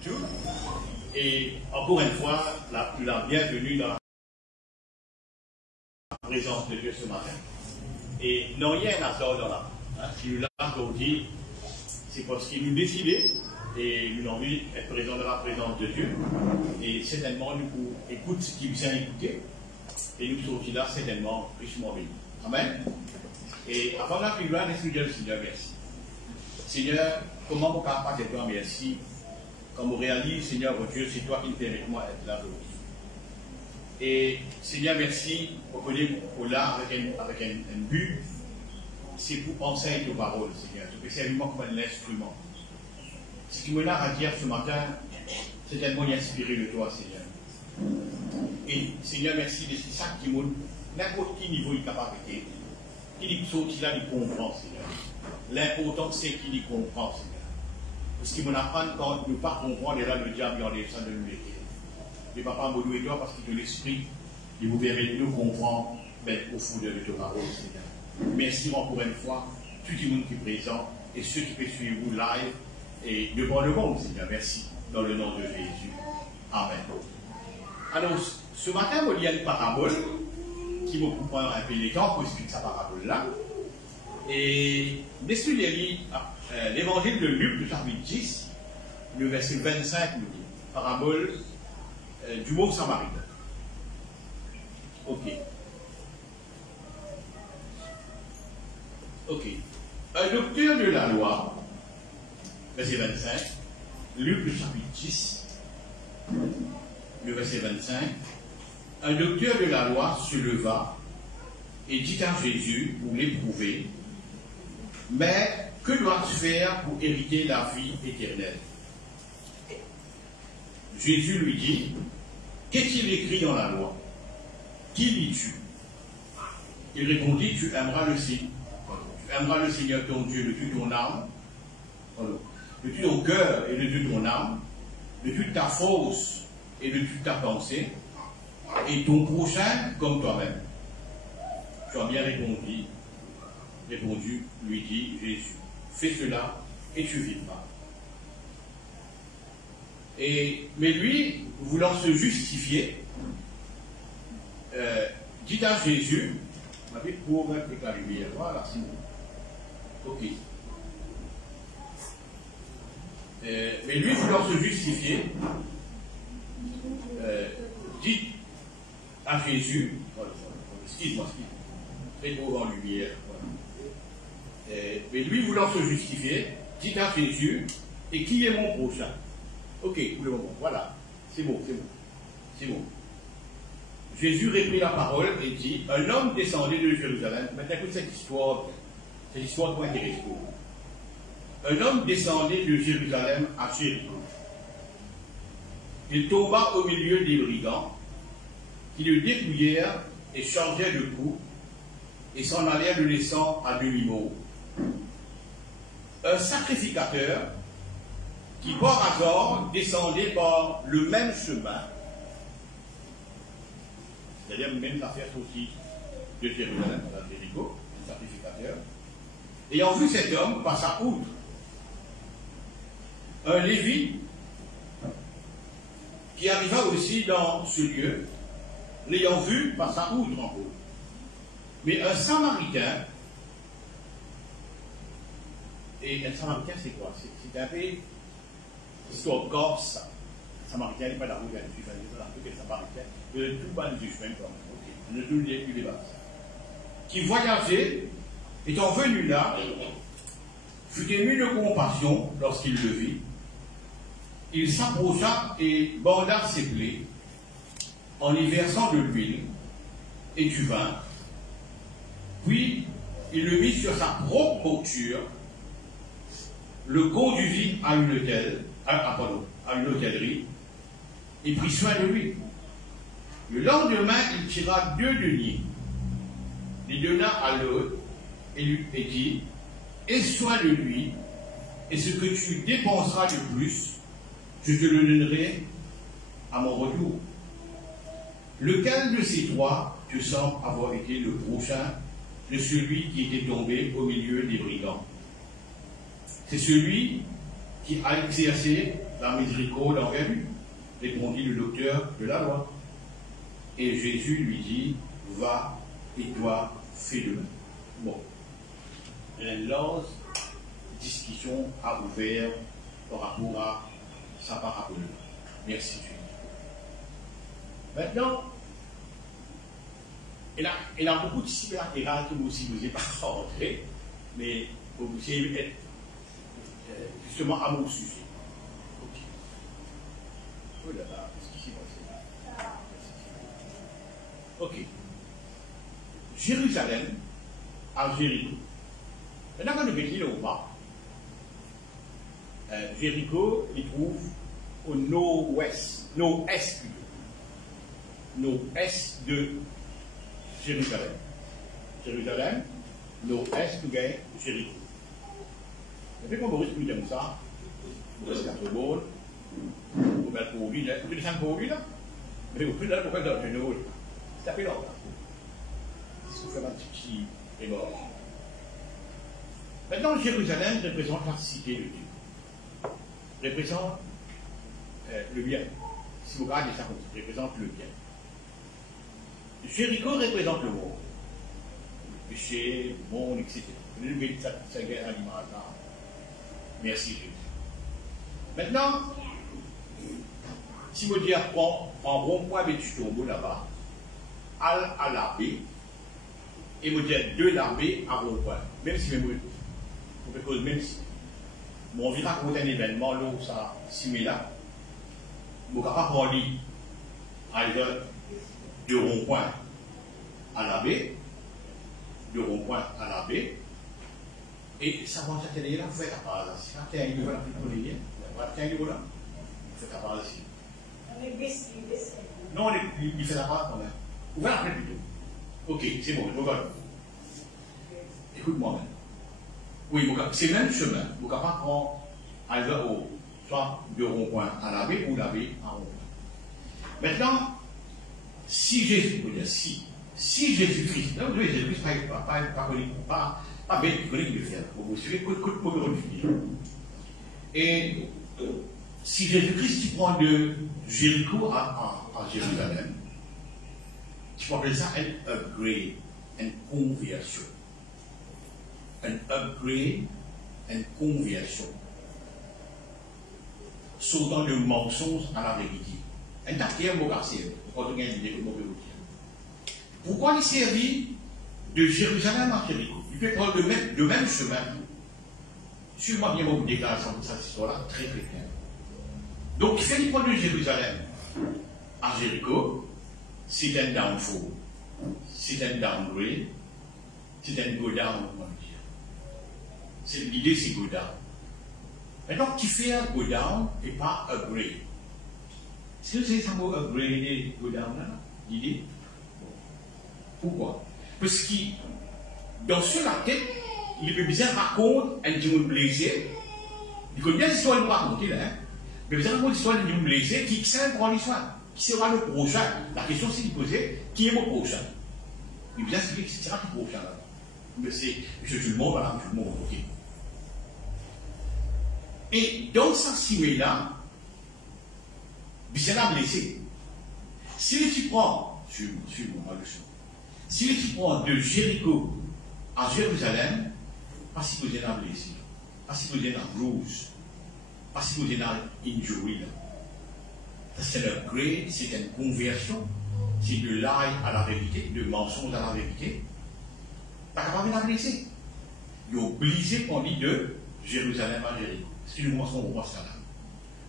tout. Et encore une fois, la bienvenue dans la présence de Dieu ce matin. Et non, il y a un hasard dans la si nous l'avons aujourd'hui, c'est parce qu'il nous décidait et nous avons envie d'être présents dans la présence de Dieu. Et certainement, nous écoutons ce qui vous a écouté. Et nous sortis là, certainement, richement bénis. Amen. Et avant la gloire, nous disons le Seigneur, merci. Seigneur, comment vous pas de toi, merci. Comme vous réalisez, Seigneur, votre Dieu, c'est toi qui me permets moi d'être là aujourd'hui. Et Seigneur, merci pour que vous là avec un but. C'est pour enseigner tes paroles, Seigneur. Tu peux servir comme un instrument. Ce qui me l'a à dire ce matin, c'est tellement inspiré de toi, Seigneur. Et Seigneur, merci, c'est ça qui montre n'importe quel niveau de capacité. Qui sorti là, il comprend, Seigneur. L'important, c'est qu'il y comprend, Seigneur. Parce qu'il m'apprend quand nous ne pas comprendre, et là, le diable, il en descend de nous l'écrire. Mais papa, nous et toi, parce que l'esprit, il vous permet de nous comprendre, au fond de tes paroles, Seigneur. Merci encore une fois, tout le monde qui est présent, et ceux qui peuvent suivre vous live, et devant le monde, Seigneur. Merci, dans le nom de Jésus. Amen. Alors, ce matin, il y a une parabole qui me prend un peu les temps pour expliquer sa parabole-là. Et laissez-nous lire l'évangile de Luc, le chapitre 10, le verset 25, nous dit, parabole du bon samaritain. Ok. Ok. Un docteur de la loi, verset 25, Luc, le chapitre 10, le verset 25, un docteur de la loi se leva et dit à Jésus pour l'éprouver, mais que dois-je faire pour hériter la vie éternelle? Jésus lui dit, qu'est-il écrit dans la loi? Qui lis-tu? Il répondit, tu aimeras le Seigneur ton Dieu de toute ton âme, de tout ton cœur et de toute ton âme, de toute ta force et de toute ta pensée, et ton prochain comme toi-même. Tu as bien répondu, lui dit Jésus. Fais cela et tu vivras. Mais lui, voulant se justifier, dit à Jésus, pour avec la lumière, voilà, c'est bon. Ok. Mais lui, voulant se justifier, dit à Jésus, excuse-moi, très beau en lumière, voilà. Mais lui, voulant se justifier, dit à Jésus, et qui est mon prochain? Ok, pour le moment, voilà, c'est bon. Jésus reprit la parole et dit, un homme descendait de Jérusalem. Maintenant, écoute cette histoire pour intéresser. Un homme descendait de Jérusalem à Jéricho. Il tomba au milieu des brigands, qui le dépouillèrent et changèrent de coup, et s'en allèrent le laissant à demi-mort. Un sacrificateur, qui par hasard descendait par le même chemin, c'est-à-dire même l'affaire aussi de Jérusalem, à Jéricho, un sacrificateur, ayant vu cet homme, passa outre. Un Lévite, qui arriva aussi dans ce lieu, l'ayant vu, passa outre en haut. Mais un Samaritain, et un Samaritain c'est quoi? C'est un peu histoire corse. Samaritain n'est pas la route, il y a un Samaritain, de tout bas du chemin, ok, ne nous dis plus les bases. Qui voyageait, étant venu là, fut ému de compassion lorsqu'il le vit. Il s'approcha et borda ses plaies en y versant de l'huile et du vin. Puis il le mit sur sa propre monture, le conduisit à une hôtellerie et prit soin de lui. Le lendemain, il tira 2 deniers, les donna à l'autre et lui dit, aie soin de lui, et ce que tu dépenseras de plus, je te le donnerai à mon retour. Lequel de ces trois te semble avoir été le prochain de celui qui était tombé au milieu des brigands? C'est celui qui a exercé la miséricorde envers lui, répondit le docteur de la loi. Et Jésus lui dit, va et toi fais de même. Bon. Une large discussion a ouvert par rapport à sa parabole. Merci Jésus. Maintenant, il y a beaucoup de disciples qui vous aussi vous n'êtes pas rentré, mais vous essayez d'être justement à mon sujet. Ok. Oh là là, qu'est-ce qui s'est passé? Ok. Jérusalem à Jéricho. Maintenant, quand nous venons au bas, Jéricho, il trouve au nord-ouest, nord-est plutôt. Nord-est de Jérusalem. Jérusalem, nord-est de Jéricho. Et puis, quand vous dites comme ça, vous êtes 4 bons, vous mettez pour lui, vous êtes 5 pour lui, là. Mais vous faites là pour faire de l'autre. C'est appelé l'autre. Si vous faites un petit est mort. Maintenant, Jérusalem représente la cité de Dieu. Représente le bien. Si vous regardez ça, représente le bien. Jéricho représente le monde. Le péché, le monde, etc. Vous ne mettez ça guerre à l'image là. Merci Jésus. Maintenant, si vous dites, prends rond-point et tu tombes là-bas, à la baie, et vous dites de la baie à rond-point. Même si même si mon village pour un événement, là où ça similaire, vous n'avez pas prendre de rond-point à la baie, de rond-point à la baie, et ça va s'atteler là, vous faites à part là. Si vous avez un niveau là, vous faites un niveau là, vous faites à part ici. Non, il fait à part quand même. Vous faites après plutôt. Ok, c'est bon, je regarde. Écoute-moi maintenant. Oui, c'est le même chemin. Vous ne pouvez pas prendre soit de rond-point à la baie ou la baie à rond-point. Maintenant, si Jésus-Christ, non, Jésus-Christ, pas bête, vous connaissez le faire. Vous suivez, et si Jésus-Christ, tu prends de Jéricho à Jérusalem, tu peux appeler ça un upgrade, une conversion. Un upgrade, une conversion. Sautant de mensonge à la vérité. Un quatrième mot cassé, quand on gagne l'idée que vous dire. Pourquoi il servit de Jérusalem à Jéricho? Il peut prendre le même chemin. Sûrement bien vous déclarer cette histoire-là très très bien. Donc, il fait prendre de Jérusalem à Jéricho, c'est un downfall, c'est un downgrade, c'est un go down, on va dire. L'idée, c'est go down. Maintenant, qui fait un go down et pas upgrade? Est-ce que c'est un mot upgrade et go down là? L'idée? Pourquoi? Parce que dans sur la tête, il peut bien raconter un petit plaisir. Il connaît bien l'histoire de nous raconter là. Mais vous avez une histoire de nous plaisir qui sert pour l'histoire. Qui sera le prochain? La question c'est de poser qui est mon prochain? Il bien expliquer qui sera le prochain là. Mais c'est M. Tout le monde, voilà, tout le monde, ok. Et dans sa simée là, il a blessé. Si tu prends, suis-moi, leçon. Si tu prends de Jéricho à Jérusalem, pas si vous êtes un blessé, pas si vous êtes un bruise, pas si vous êtes un injury. C'est un upgrade, c'est une conversion, c'est de lie à la vérité, de mensonge à la vérité. Pas capable de blesser. Il a obligé qu'on dit de Jérusalem à Jéricho. Si nous montrons au roi Salam.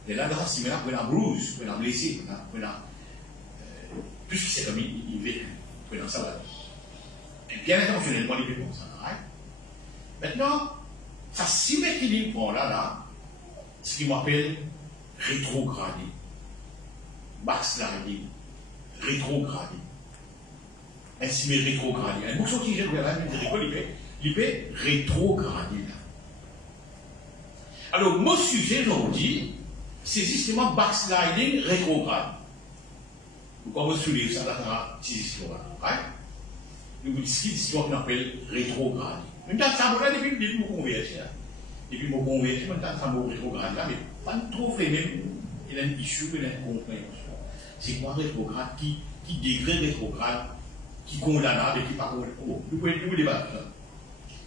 Et là, dans ce moment-là, on a bruise, on a blessé, on a. Puisque c'est comme il vécu, on a ça. Et bien intentionnellement, il fait comme ça. Maintenant, ça symétrie qu'il prend là, ce qui m'appelle rétrogradé, backsliding, rétrogradé. Un simé rétrogradé. Un morceau qui j'ai ouvert là, il peut rétrograder là. Alors, mon sujet aujourd'hui, c'est justement backsliding, rétrograde. Vous commencez à soulever ça dans la petite histoire. Nous vous disons l'histoire qu'on appelle rétrograde. Même temps, ça m'a depuis mon conversion. Depuis mon conversion, même temps, ça m'a rétrograde là, mais pas trop vrai même, il y a une issue, il y a une compréhension. C'est quoi rétrograde qui dégrade rétrograde, qui condamnable et qui pas condamnable. Nous pouvons débattre.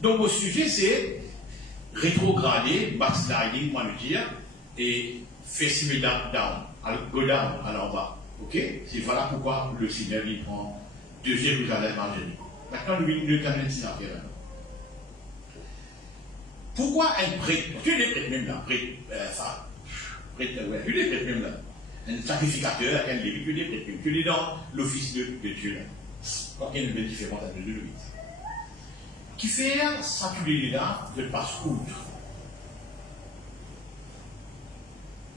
Donc, au sujet, c'est rétrograder, backsliding, moi le dire, et faire simmer down, go down, alors en bas. Ok? C'est voilà pourquoi le Seigneur il prend 2 Jérusalem à Jéricho. Maintenant, le canon c'est affaire. Pourquoi un prêtre? Tu es des prêtres même là, prêtre, tu es des prêtres même là. Un sacrificateur, un lévite, tu es des prêtres même. Tu es dans l'office de Dieu là. Quand il y a une différence entre les deux limites. Qui fait ça, tu es là, de passe outre.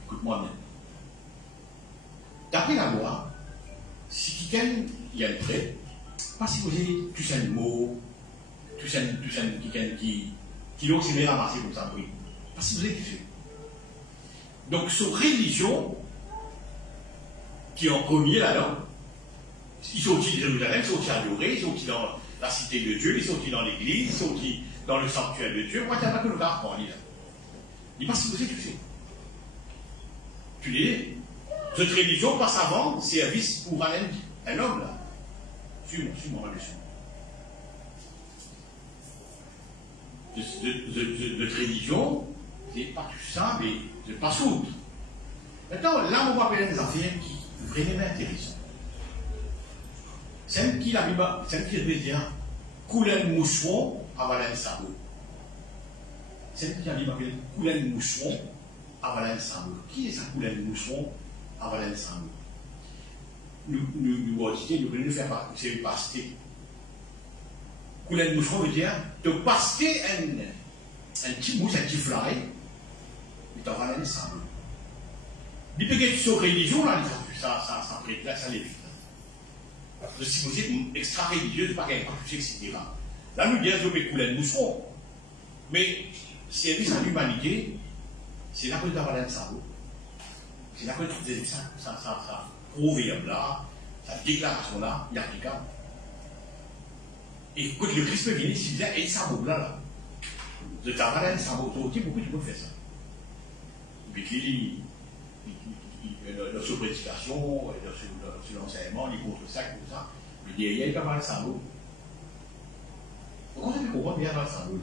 Écoute-moi bien. D'après la loi, si quelqu'un, il y a un prêtre, pas si vous avez tous un mot, tous un quelqu'un qui l'ont aussi ramassé comme ça, oui. Pas si vous avez fait. Donc, sur religion, qui est en premier là-dedans, ils sont aussi de Jérusalem, ils sont aussi adorés, ils sont aussi dans la cité de Dieu, ils sont aussi dans l'église, ils sont aussi dans le sanctuaire de Dieu. Moi, il n'y a pas que le gars qui dit là. Il dit pas si vous avez fait. Tu dis, cette religion passe avant service pour un homme là. Suis-moi là-dessus. Notre religion, c'est pas tout ça, mais c'est pas souple. Maintenant, là, on va appeler des affaires qui sont vraiment intéressantes. Celle qui veut dire couler un moucheron avaler un sabot. Celle qui a dit couler un moucheron avaler un sabot. Qui est ça couler un moucheron avaler un sabot? Nous venons faire c'est une pastille. Couler un moucheron veut dire de paster un petit mouche, un petit fly, et t'avaler un sabot. Il peut y avoir sur religion, là, ça prête là, ça l'évite. Si vous êtes extra-religieuse, pas qu'elle toucher, etc. Là, nous disons que je vais couler un moucheron. Mais, service à l'humanité, c'est là que tu as un cerveau. C'est là que tu dis ça proverbe là, cette déclaration là, il y a quelqu'un. Et quand le Christ vient, il dit, et ça vaut là. Je t'avale un cerveau, toi aussi, pourquoi tu peux faire ça? Et puis, dans sa prédication, dans l'enseignement, il contre ça, comme ça. Mais derrière, il y a pas mal de cerveau. Pourquoi tu comprends bien dans le cerveau?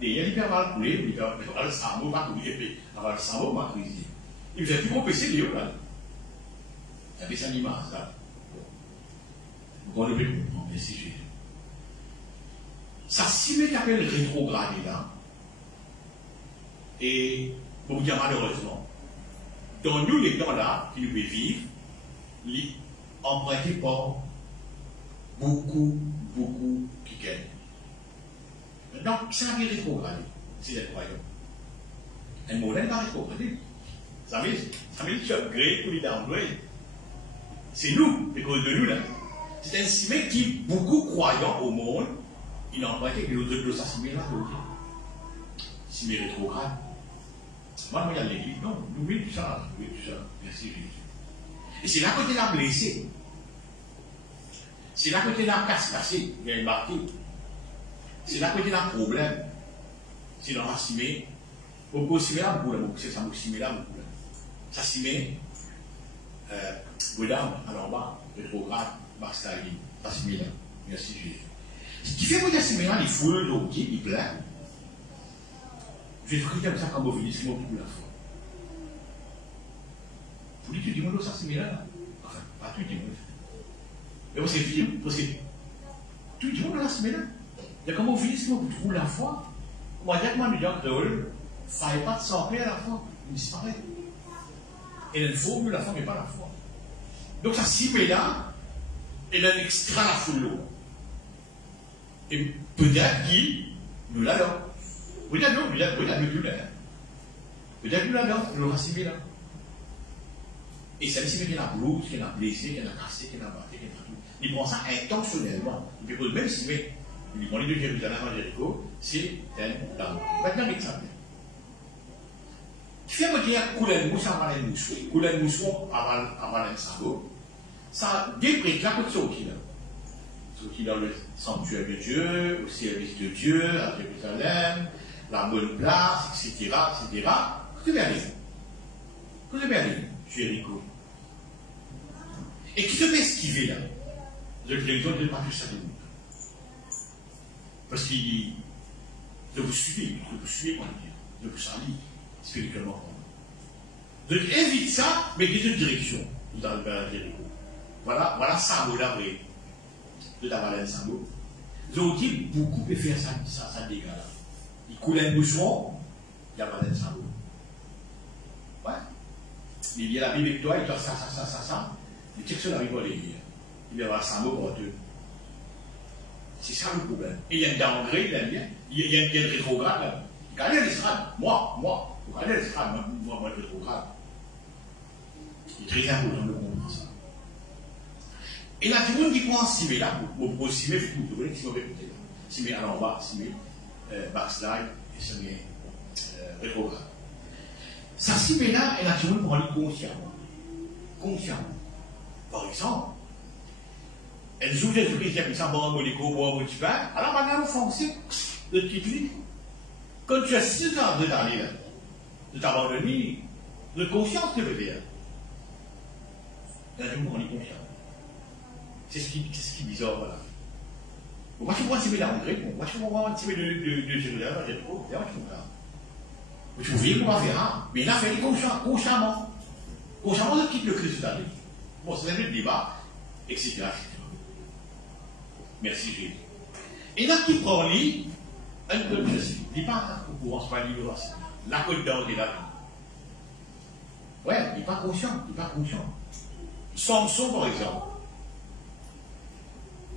Derrière, il y a pas mal de poulet, il y a pas mal de cerveau, pas de poulet, avoir le cerveau, pas de cuisiner. Il faisait plus compécer, Léo, là. Il y avait ça l'image, là. Vous ne pouvez pas comprendre, merci Jésus. Ça, si vous appelle rétrogradé, là, et, pour vous dire malheureusement, dans nous, les temps là, qui nous vivent, ils empruntés par beaucoup qui gagnent. Maintenant, c'est un rétrogradé, c'est des croyants. Un modèle pas rétrogradé. Ça veut dire que tu upgrades pour les downgrade. C'est nous, c'est cause de nous là. C'est un cimé qui, beaucoup croyants au monde, ils n'ont pas été que l'autre cimé là, cimé rétrograde. Moi, il y a l'église, non, nous voulons tout ça, merci Jésus. Et c'est là que tu l'as blessé. C'est là que tu l'as cassé, il y a embarqué. C'est là que tu l'as problème. C'est dans la cimé. Beaucoup cimé là, beaucoup là, c'est ça, beaucoup cimé là, beaucoup là. Ça cimé, Godam, alors bas, rétrograde, backsliding, ça cimé là, merci Jésus. Ce qui fait que tu cimé là, il faut le loquer, il plein. Je vais écrire comme ça quand vous finissez mon tout la foi. Vous dites, tu dis, ça c'est là. Enfin, pas tout le monde. Mais c'est vieux, parce que tout le monde là, c'est là. Il y a comment vous finissez mon tout la foi. On va dire que moi, le diable créole, il ne fallait pas de s'empêcher à la foi. Il disparaît. Et il faut mieux la foi, mais pas la foi. Donc ça s'y met là, et là, extra la foule. Et peut-être qu'il nous l'a là. Peut-être non, peut-être plus là. Peut-être plus là, le racimé là. Et ça dit qu'il a blouse, qu'il a blessé, qu'il a cassé, qu'il a battu, qu'il a tout. Il prend ça intentionnellement. Il peut même si il prend les deux Jérusalem à Jéricho, c'est un dame. Maintenant, il s'appelle. Tu fais me dire couler une mouche avant une mouche, couler une mouche avant un sabot. Ça déprète là que sorti là. Sorti dans le sanctuaire de Dieu, au service de Dieu, à Jérusalem. La bonne place, etc., etc. Tu vas aller. Vous avez bien dit, Jéricho. Et qui se fait esquiver là? Vous avez raison de ne pas faire ça de vous. Parce qu'il de vous suivre, de vous salir spirituellement. Donc évite ça, mais quitte une direction. Vous allez vers Jéricho. Voilà Samo là, vrai. De ta valeur Samo. Donc, beaucoup peuvent faire ça dégâts là. Il coule un bouchon, il y a valeur Samo. Ouais. Il y a la Bible avec toi, il dit ça. Mais qu'est-ce que la Bible va dire? Il y a Samo pour deux. C'est ça le problème. Et il y a un downgrade, il y a un rétrograde là. Regardez l'estrade. Moi. Regardez l'estrade, moi, le rétrograde. C'est très important de comprendre ça. Et là, tout le monde qui prend Simé là, pour Simé, vous voyez qui sont répétés là. Simé à l'envers, Simé, backslide, et Simé rétrograde. Ça, Simé là, elle a tout le monde pour aller consciemment. Par exemple, elle joue Jésus-Christ qui a mis ça bon, Monaco, pour un petit pain, alors maintenant, vous foncez de petit clic. Quand tu as 6 ans de t'aller là, de t'abandonner, de conscience que tu veux faire. Elle a tout le monde pour aller consciemment. C'est ce qui est bizarre, voilà. Moi, je vois un petit peu d'André, moi, je vois un petit peu de Jérusalem, j'ai trop, c'est vrai, je comprends. Tu ouvrir pour faire, mais il a fait consciemment. Consciemment, de quitte le Christ d'André. Bon, c'est un débat, etc. Merci, Jésus. Et là, qui prend lui, un peu de ceci. Il n'est pas au courant, c'est pas libre aussi. La côte d'André, là. Ouais, il n'est pas conscient, Samson, par exemple.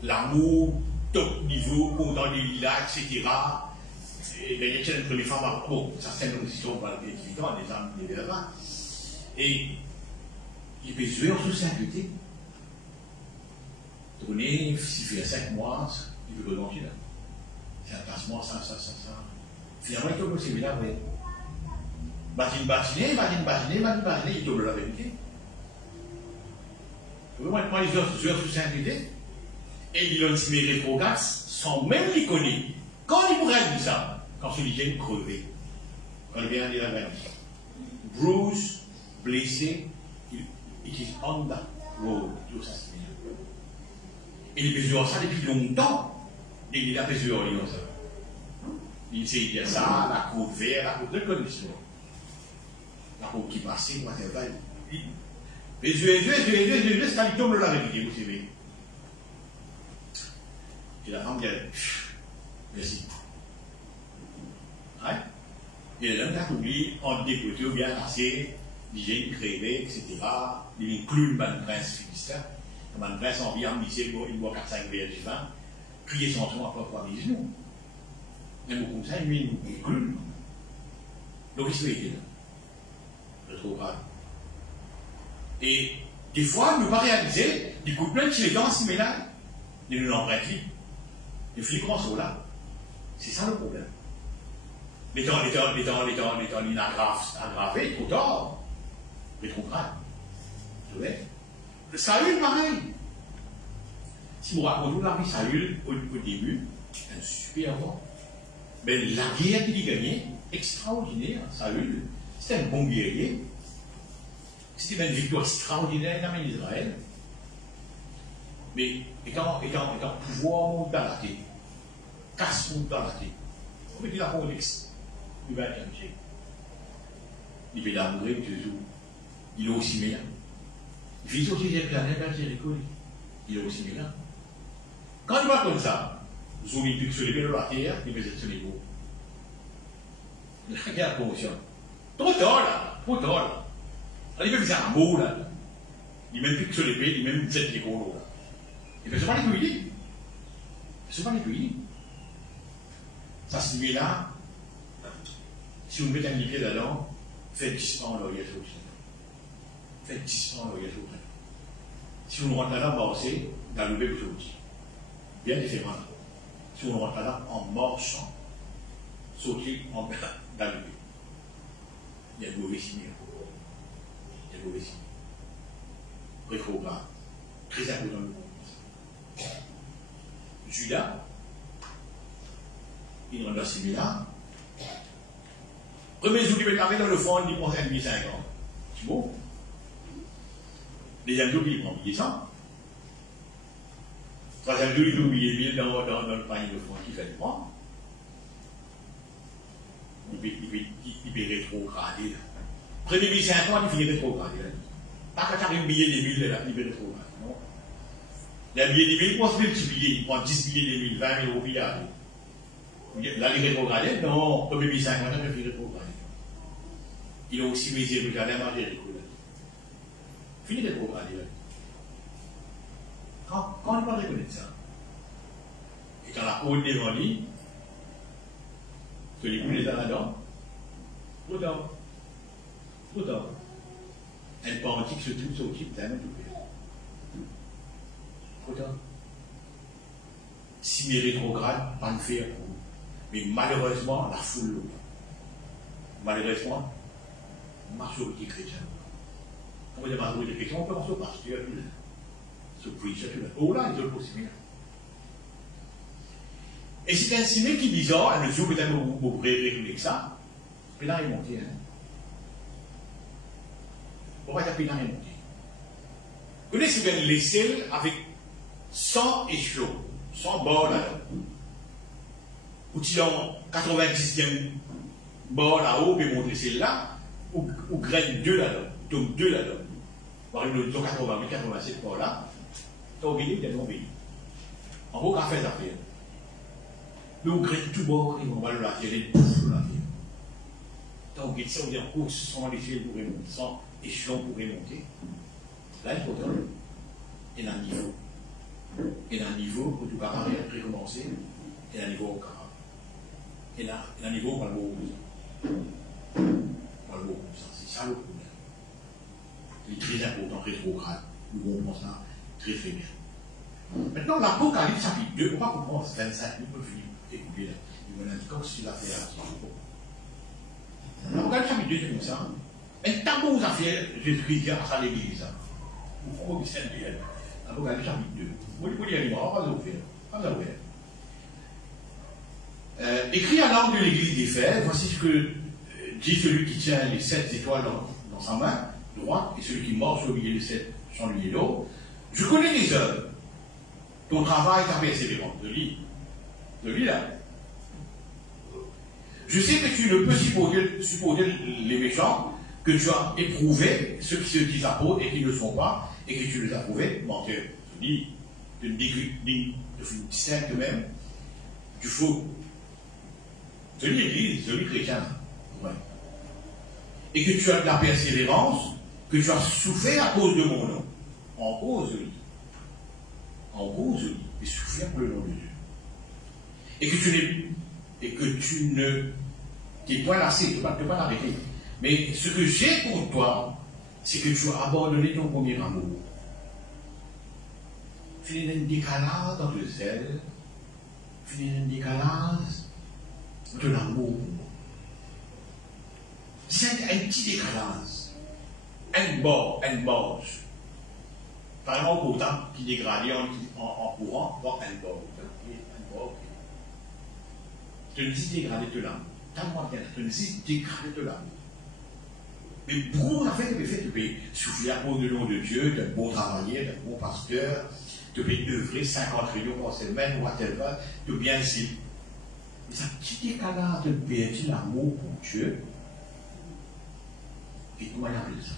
L'amour, top niveau, content des lilas, etc. Et il y a entre les femmes, bon, certaines positions, on va les évident, des âmes, des verras. Et il peut jouer en sous-sécurité. Tourner, s'il fait 5 mois, il peut relancer là. C'est un placement, ça. Finalement, il tombe aussi, là, oui. Batiner, il tombe la vérité. Moi, les heures sous-sécurité. Et il a une rétrograde sans même les connaître. Quand il pourrait dire ça, quand il vient crever, quand il vient dire la même chose, bruise, blessé, it is on the road, tout ça c'est bien. Et il peut jouer ça depuis longtemps, et il a fait jouer ça. Il sait dire ça, la cour verte, la cour de condition. La cour qui passait, whatever. Il peut jouer, c'est quand il tombe la vérité, vous savez. Et la femme dit, merci. Ouais. Et l'homme qui a oublié, en député, ou bien passé, l'hygiène créée, etc. Il inclut le prince philistin. Le prince en vie en lycée, il boit 4-5 verres de vin, crier son son à propre vision. Mais beaucoup comme ça, lui, il inclut. Donc il se met là. Je trouve grave. Et des fois, il ne peut pas réaliser, du coup, plein de chez les gens, si mais là, il nous l'empruntent. Les flics sont là. C'est ça le problème. Les temps aggravé, trop tard. Mais trop grave. Vous voyez? Saül, pareil. Si vous racontez la vie Saül au début, c'est un super roi. Mais la guerre qu'il a gagnée, extraordinaire. Saül, c'était un bon guerrier. C'était une victoire extraordinaire dans Israël. Mais étant pouvoir dans la tête, casse dans la tête, on peut dire la contexte du 20e siècle. Il peut l'amourer toujours. Il est aussi mélange. Il fait aussi des planètes à Jéricho. Il est aussi mélange. Quand il va comme ça, vous oubliez que sur les pieds de la terre, il peut être sur les beaux. Regarde conscient. Trop tard là. Il peut faire un mot là. Il même plus sur les pieds, il même jette les colos là. Il ne peut pas les cueillir. Ça se met là. Si vous mettez un pied là-dedans, faites 10 ans l'oreillette au Faites 10 ans l'oreillette au Si vous rentrez là, marchez, dans le bébé aussi. Bien différent. Si vous rentrez là en marchant, sautez en bas dans le bébé. Il y a de mauvais signes. Rétrograde. Très important le monde. Judas, il rentre dans ce là. Premier jour, il met dans le fond, il pense à 1,50. C'est bon. Deuxième jour, il prend oublié ça. Troisième jour, il a oublié l'huile dans le panier de fond qui fait le point. Il peut rétrograder. Premier 5 ans, il finit rétrograder. Pas quand tu as un billet de 1000, il peut rétrograder. Non. Il y a un billet de 1000, il prend 10 petits billets, il prend 10 billets de 1000, 20 000 euros, là, il rétrogradait. Non, premier 5 ans, il finit rétrograder. Il a aussi misé le jardin à Jéricho. Fini rétrograder. Quand on va reconnaître ça, et quand la haute devant lui, celui qui les a là-dedans, autant. Elle pense que ce truc sur type d'un autant. Si les rétrogrades, pas de faire pour vous. Mais malheureusement, la foule, malheureusement, majorité chrétienne. Quand on dit majorité chrétienne, on peut penser au pasteur, ce preacher, tout là. Oh là, ils ont le possible. Et c'est un ciné qui dit ça, un jour peut-être vous pourrez réguler ça, pénal est monté. Pourquoi il pénal est monté? Vous connaissez bien les selles avec 100 échelons, 100 bords là-dedans. Ou tu as 90e bord là-haut, puis monter celle-là, ou graine 2 là-dedans, donc 2 là-dedans. Par exemple, 80, 87 bords là, tu as oublié, tu as oublié. En gros, qu'à faire affaire. Mais on graine tout bord, et on va le lâcher, les bouffes là. Tu as oublié ça, on dit en course, sans échelle pour remonter, sans échelon pour remonter. Là, il faut dire, il y a un niveau. Il y a un niveau où tu vas recommencer, il y a un niveau au carré. Il y a un niveau où on va le mot. C'est ça le problème. Il est très important, rétrograde. Nous comprenons ça très très bien. Maintenant, l'Apocalypse chapitre 2, on va comprendre 25 minutes pour finir écouter là. Il me dit comme si l'affaire là. L'Apocalypse chapitre 2, c'est comme ça. Mais tant que vous avez fait, Jésus-Christ dit à ça l'église. Vous comprenez bien l'Apocalypse chapitre 2. Vous pouvez lire, on va l'ouvrir. Écrit à l'ange de l'église d'Éphèse, voici ce que dit celui qui tient les 7 étoiles dans sa main droite et celui qui mord sur le milieu des 7 sans lui et l'autre. Je connais les œuvres. Ton travail, ta persévérance. Je lis là. Je sais que tu ne peux supporter les méchants, que tu as éprouvé ceux qui se disent apôtres et qui ne le sont pas, et que tu les as prouvés menteurs. Je dis, de distingue même du faux. Je lis l'église, je lis chrétien. Ouais. Et que tu as de la persévérance, que tu as souffert à cause de mon nom. En cause, et souffrir pour le nom de Dieu. Et que tu ne t'es pas lassé, tu ne peux pas l'arrêter. Mais ce que j'ai pour toi, c'est que tu as abandonné ton premier amour. Tu es un décalage dans le zèle, tu es un décalage de l'amour. C'est un petit décalage, un bord. Par exemple, au temps qui dégradait en courant, donc un bord. Tu ne dis dégrader de l'amour. T'as-moi bien, tu ne dis dégrader de l'amour. Mais pour la fait, tu peux souffler à cause du nom de Dieu, d'un bon travailleur, d'un bon pasteur, tu peux œuvrer 50 réunions par semaine, whatever, tu peux bien essayer. Mais ça petit décalage de perdre l'amour pour Dieu. Et comment il appelle ça?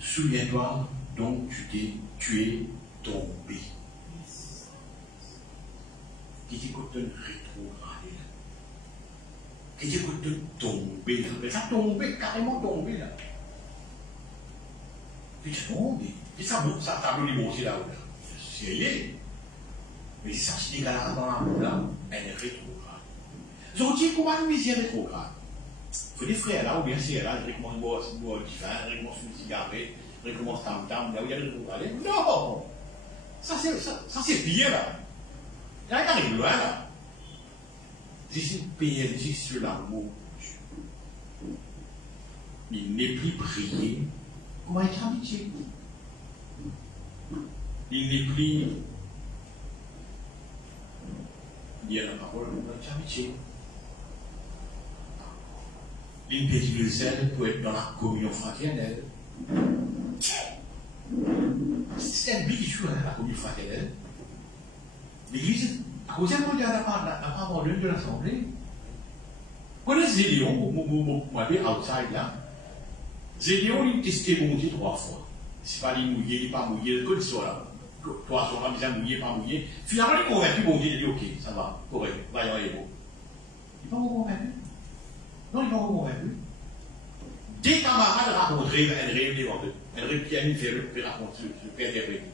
Souviens-toi, donc tu es tombé. Qui dit que tu es rétrogradé là? Qui dit que tu es tombé là? Mais ça tombé, carrément tombé là. Tu es tombé. Et ça table les aussi là-haut. C'est lié. Mais ça, c'est des gars dans la boue là, elle est rétrograde. Ils ont dit comment nous misère rétrograde? Il faut des frères là, ou bien c'est là, ils recommencent à boire du vin, ils recommencent à une cigarette, ils recommencent tam-tam, là où il y a des rétrogradés. Non! Ça c'est pire là. Il y a un carré loin là. C'est une PLG sur l'amour. Il n'est plus prié. Comment être amitié? Il n'est plus dire la parole, être amitié. Une petite ulcère pour être dans la communion fraternelle. C'est un but qui joue la communion fraternelle. L'Église, à cause de n'a pas abandonné de l'Assemblée. Connaissez Zéléon, moi, outside là. Zéléon, il testait mon Dieu 3 fois. C'est pas les mouillés, il n'est pas mouillé, le code soit là. 3 fois, pas bien mouillé, pas mouillé. Finalement, il est convaincu, mon Dieu, il dit ok, ça va, correct, voyons les mots. Il n'est pas convaincu. Non, il n'est pas convaincu. Des camarades raconteraient un rêve devant eux. Un rêve qui a une fait raconter, se fait interpréter.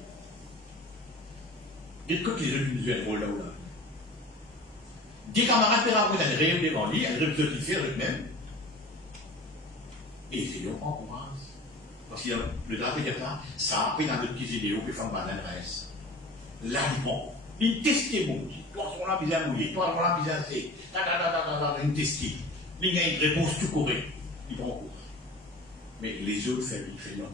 Dites que les autres nous jouent un rôle là ou là. Des camarades peuvent raconter un rêve devant lui, un rêve qu'ils fait avec eux-mêmes. Et c'est donc en courage. Parce que le drap est là, ça a pris dans notre petite vidéo que font banane reste. Là, ils vont. Ils testent mon Dieu. Toi, on a besoin de mouiller. Toi, on a besoin de faire. Ils testent. Ils ont une réponse tout correcte. Ils vont en cours. Mais les autres font l'encouragement.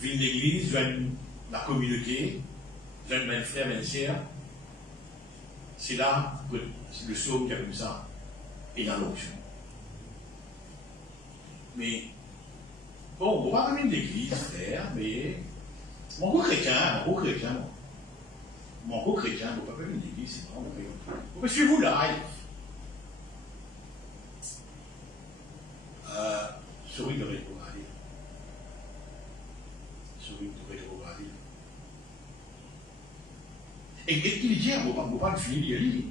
Viennent l'église, viennent la communauté, viennent mes frères, mes sœurs. C'est là que le psaume qui a comme ça et la l'onction. Mais, bon, on va pas venir de l'église, frère, mais mon gros chrétien, on va pas venir de l'église, c'est vraiment chrétien. Mais suivez-vous là, souris de rétrogradé. Souris de rétrogradé. Et qu'est-ce qu'il dit? On ne va pas le finir, il dit.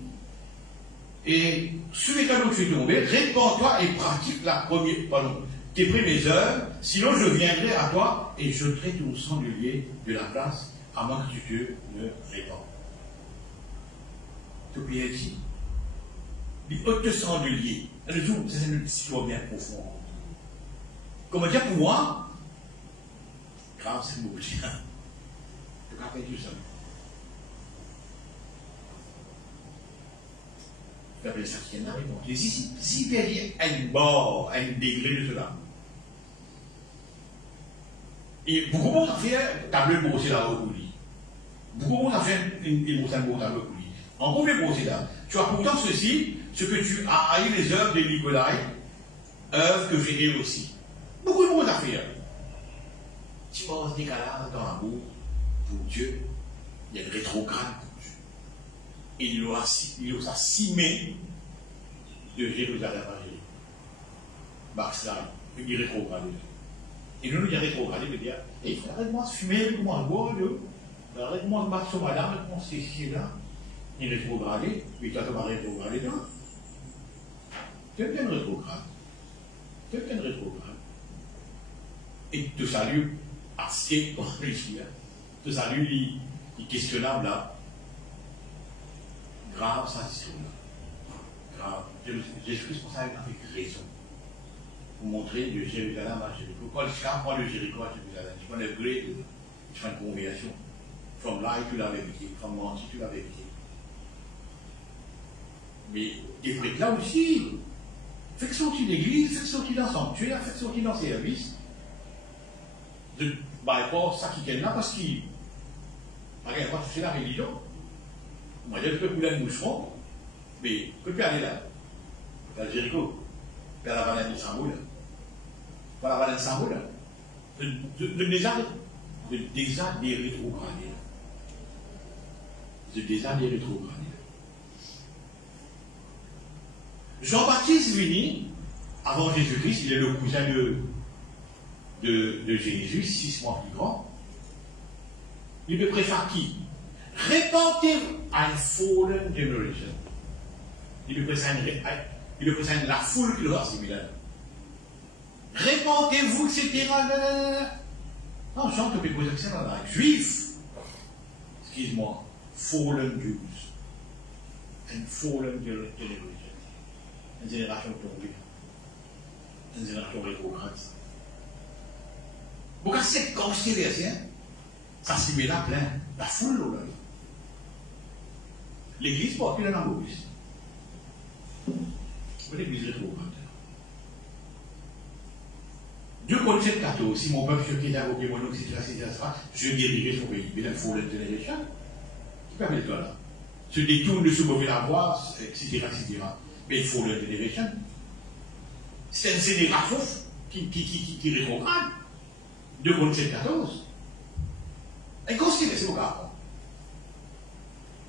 Et sur les canaux que tu es tombé, répands-toi et pratique tes premières œuvres, sinon je viendrai à toi et jeterai ton sang de lier de la place, à moins que tu te ne répands. Tu peux bien dire. Il te sang de lier. Le jour, c'est une histoire bien profonde. Comment dire pour moi? Grave, c'est mon chien. Je rappelle tout ça. Je appelle ça qui est là. Si il y a un bord, un degré de cela. Et beaucoup de monde a fait un tableau pour là au lit. Beaucoup de monde a fait un tableau pour lui. En combien de là? Tu as pourtant ceci, ce que tu as haï les œuvres de Nicolas, œuvres que j'ai aimées aussi. Beaucoup de monde a fait. Tu penses Nicolas dans l'amour pour Dieu, il y a une rétrograde pour Dieu. Et il aura 6 mai de Jérusalem à Jérusalem. Backslide, il rétrograde. Et nous, il rétrogradé, il dit, il faut arrêter-moi de fumer, comment de boire, arrête-moi de battre sur madame, arrête-moi de ceci là. Il est rétrogradé, puis tu vas rétrograder là. Quelqu'un rétrograde. Quelqu'un rétrograde. Et te salue assez comme ici. Te salue, il questionnable là. Grave, ça, c'est là. Grave. Jésus-Christ pour ça avec raison. Pour montrer de Jérusalem à Jéricho. Quand le char prend de Jéricho à Jérusalem, tu prends le gré, tu fais une conversion. From lie tu la vérité, from menti tu la vérité. Mais des frères là aussi, faites sortir l'église, faites sortir dans le sanctuaire, faites sortir dans le service. De bypass ça qui est là parce qu'il regarde pas toucher la religion. Moi je peux couler un moucheron, mais je peux aller là. À Jéricho, vers la vallée de Samoul. Vers la vallée de Samoul. Déjà des rétrogradés. Déjà des rétrogradés. Jean-Baptiste venu, avant Jésus-Christ, il est le cousin de Jésus, 6 mois plus grand. Il me préfère qui? Répandez à une fallen generation. Il me présente la foule qui le va similaire. Répandez-vous, etc. Non, je chante que mes accents dans la juif. Excuse-moi, fallen Jews. And fallen generation. Une génération tombée. Une génération rétrograde. Pourquoi c'est considéré, ça s'y met là plein. La foule, là. L'église porte la langue. L'église rétrograde. 2 Corinthiens 14, si mon peuple qui est invoqué mon nom, etc., je guérirai son pays. Mais il faut l'intégration. Qui permet de toi là? Se détourne de ce mauvais la voie, etc., etc. Painful Generation. C'est une génération qui rétrograde de 1714. Et qu'est-ce que c'est au cas?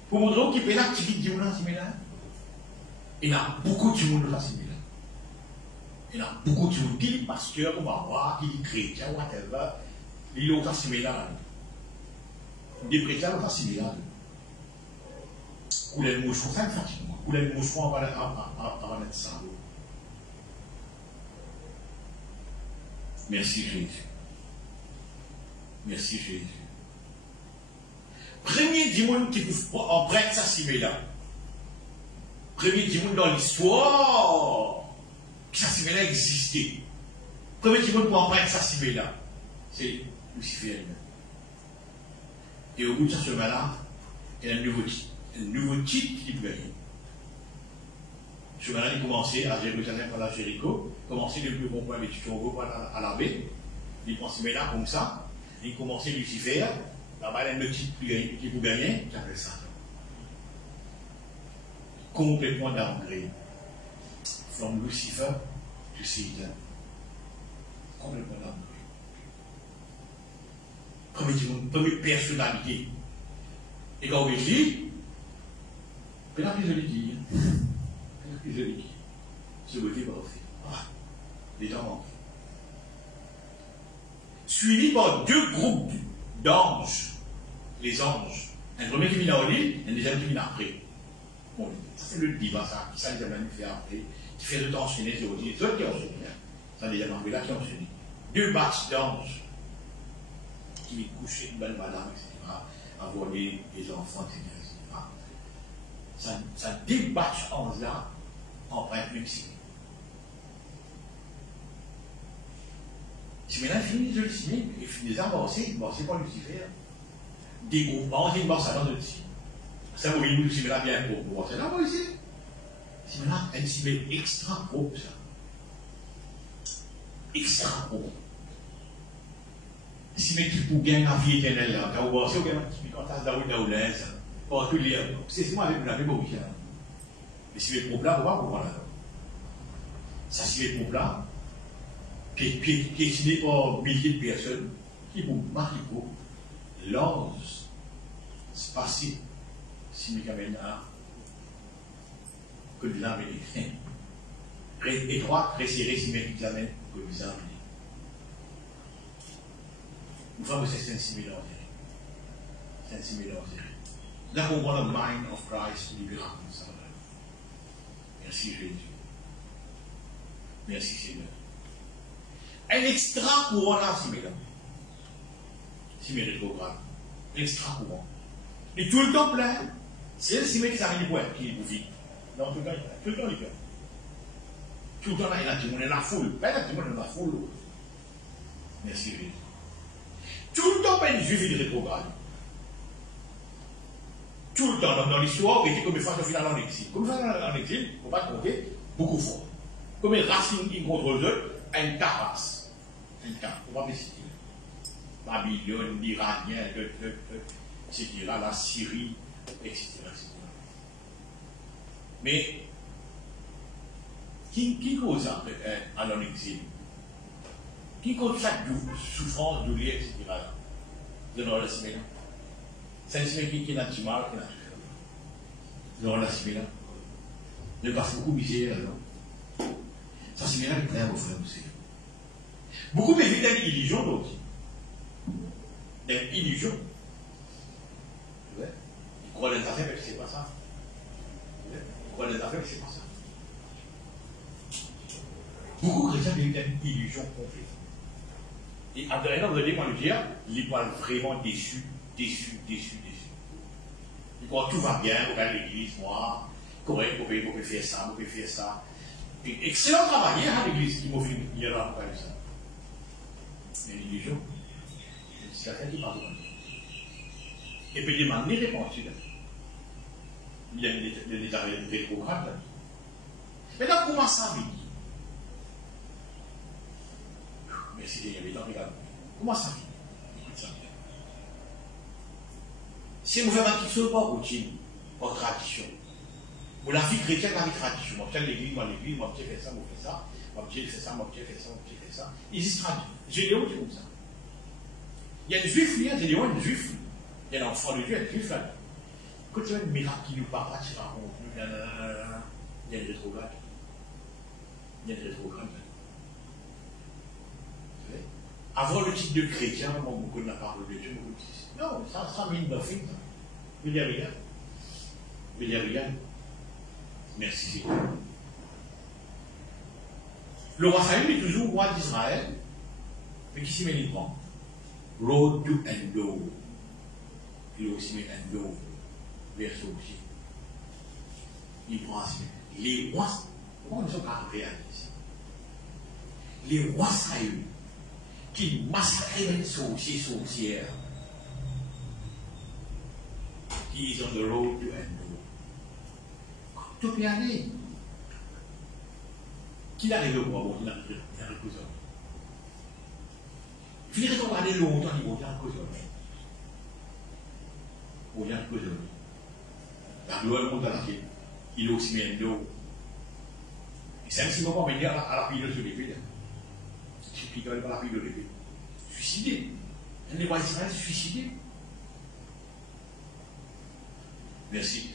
Pour montrer qu'il y a l'activité du monde similaire. Il y a beaucoup de monde similaire. Il y a beaucoup de monde qui dit pasteur, on va voir, qui dit chrétien, whatever. Il y a autant similaire. Des chrétiens autant similaire. Ou les mouches, ça me fatigue. Ou les mouches, on va mettre ça. Merci Jésus. Merci Jésus. Premier dimanche qui peut emprunter sa similaire. Premier dimanche dans l'histoire que sa similaire existait. Premier dimanche pour emprunter sa similaire. C'est Lucifer. Et au bout de ce chemin-là, il y a un nouveau titre. Un nouveau titre qui peut gagner. Ce chemin-là, il commençait à Jérusalem par la Jéricho, commençait depuis le bon point avec Tutongo à la baie. Il pensait là comme ça. Il commençait Lucifer. Là-bas, il y a un titre qui peut gagner, qui appelle ça. Complètement downgrade. From Lucifer to Satan. Complètement downgrade. Première personnalité. Et quand on écrit, c'est la plus jolie qui. C'est la plus jolie qui. Ce côté parfait. Ah, les temps manquent. Suivi par deux groupes d'anges. Les anges. Un premier qui vient au lit, un deuxième qui vient après. Bon, ça c'est le diva, ça. Ça les amène fait après. Qui fait de temps enchaîner, c'est aussi les autres qui ont enchaîné. Ça les amène là qui ont enchaîné. Deux batchs d'anges. Qui couchaient une belle madame, etc. À voler des enfants, etc. Ça débatch en là, en prête même si. Si maintenant fini de le signer, et finit des avancées, c'est pas Lucifer. Des groupements, c'est une bosse à dessus. Ça vous voyez, si maintenant bien pour voir, c'est là, vous ici. Si maintenant, elle s'y met extra groupe, ça. Extra groupe. Si mais qui pour gagner la vie éternelle là, quand vous voyez, c'est un petit peu quand t'as Daoud Daoulin, ça. Pour tout lire, c'est moi avec la même origine. Mais si les groupes là, vous voyez, vous voilà. Ça, si les groupes là, qui est par milliers de personnes, qui vous marquent pour l'ange spatial, si mes caméras, que nous avons étroite, resserrée, si mes caméras, que nous avons. Nous faisons ces 5 000 ans. 5 000 ans. Là, on voit le mind of Christ libéral. Merci Jésus. Merci Seigneur. Un extra courant là, si mes ans. Si mes rétrogrades. Extra courant. Et tout le temps plein. C'est le cimetière qui s'arrive pour qui vous vit. Non, tout le temps, il plein. Tout le temps là, il y a tout le monde, il y a la foule. Pas tout le monde, il y a la foule. Merci Jésus. Tout le temps, pas une juive de rétrograde. Tout le temps, dans l'histoire, il était comme une fois au final en exil. Comme ça, en exil, il ne faut pas compter beaucoup fort. Comme une racine qui contrôle eux, une carapace. Une carapace, on va me citer. Babylone, l'Iranien, etc., la Syrie, etc. Mais, qui cause ça à l'exil? Qui cause chaque souffrance, douleur, etc. De la semaine. C'est une semaine qui n'a pas mal, qui n'a pas de la semaine. Ne passe beaucoup de misère, non? Ça, c'est bien, frère, mon frère, aussi. Beaucoup de vie d'une illusion, d'autres. D'une illusion. Ils croient les affaires, mais c'est pas ça. Ils croient les affaires, mais c'est pas ça. Beaucoup de chrétiens vivent d'une illusion complète. Et à l'intérieur, vous allez moi le dire, ils sont vraiment déçus. Ils croient que tout va bien, vous allez à l'église, moi, correct, vous pouvez faire ça, vous pouvez faire ça. Et excellent travail à l'église qui m'a fait il y a pas eu ça. Mais l'illusion, c'est quelqu'un qui parle. Et puis il m'a ni répondu. Il y a des rétrogrades là. Maintenant, comment ça vit? Merci Seigneur, regarde. Comment ça vit? Si vous faites quelque chose par routine, par tradition, Pour la vie chrétienne, la vie tradition. Moi, je suis l'église, moi, je fais ça, moi, je fais ça. Moi, je fais ça, moi, je fais ça, moi, je fais ça. Ils se traduisent. Gédéon, c'est comme ça. Il y a des juifs, il y a des Gédéon, des juifs. Il y a un enfant de Dieu, un juif là. Quand tu as un miracle qui nous parle, tu racontes, il y a une rétrograde. Il y a une rétrograde. Avant le titre de chrétien, moi, beaucoup de la parole de Dieu, beaucoup de non, ça mine de fait. Il n'y a rien. Il n'y a rien. Merci, Seigneur. Le roi Saül est toujours roi d'Israël, mais qui s'y met uniquement. Road to Endor. Il aussi met Endor, verset aussi. Il prend ainsi. Les rois, comment nous sommes pas réalisés? Les rois Saül, qui massacraient les sorcières, qui sont on the road to Endor. Tout peut aller. Qui arrive au roi, bon, il arrive aux hommes. Il faudrait qu'on regarde longtemps, il va bien cause de lui. Il va bien cause de lui. La gloire le monde à la vie, il est aussi mis un dos. Et c'est un petit moment, mais il y a à la pile de l'épée. Je suis piqué par la pile de l'épée. Suicidé. Un des rois d'Israël suicidé. Merci.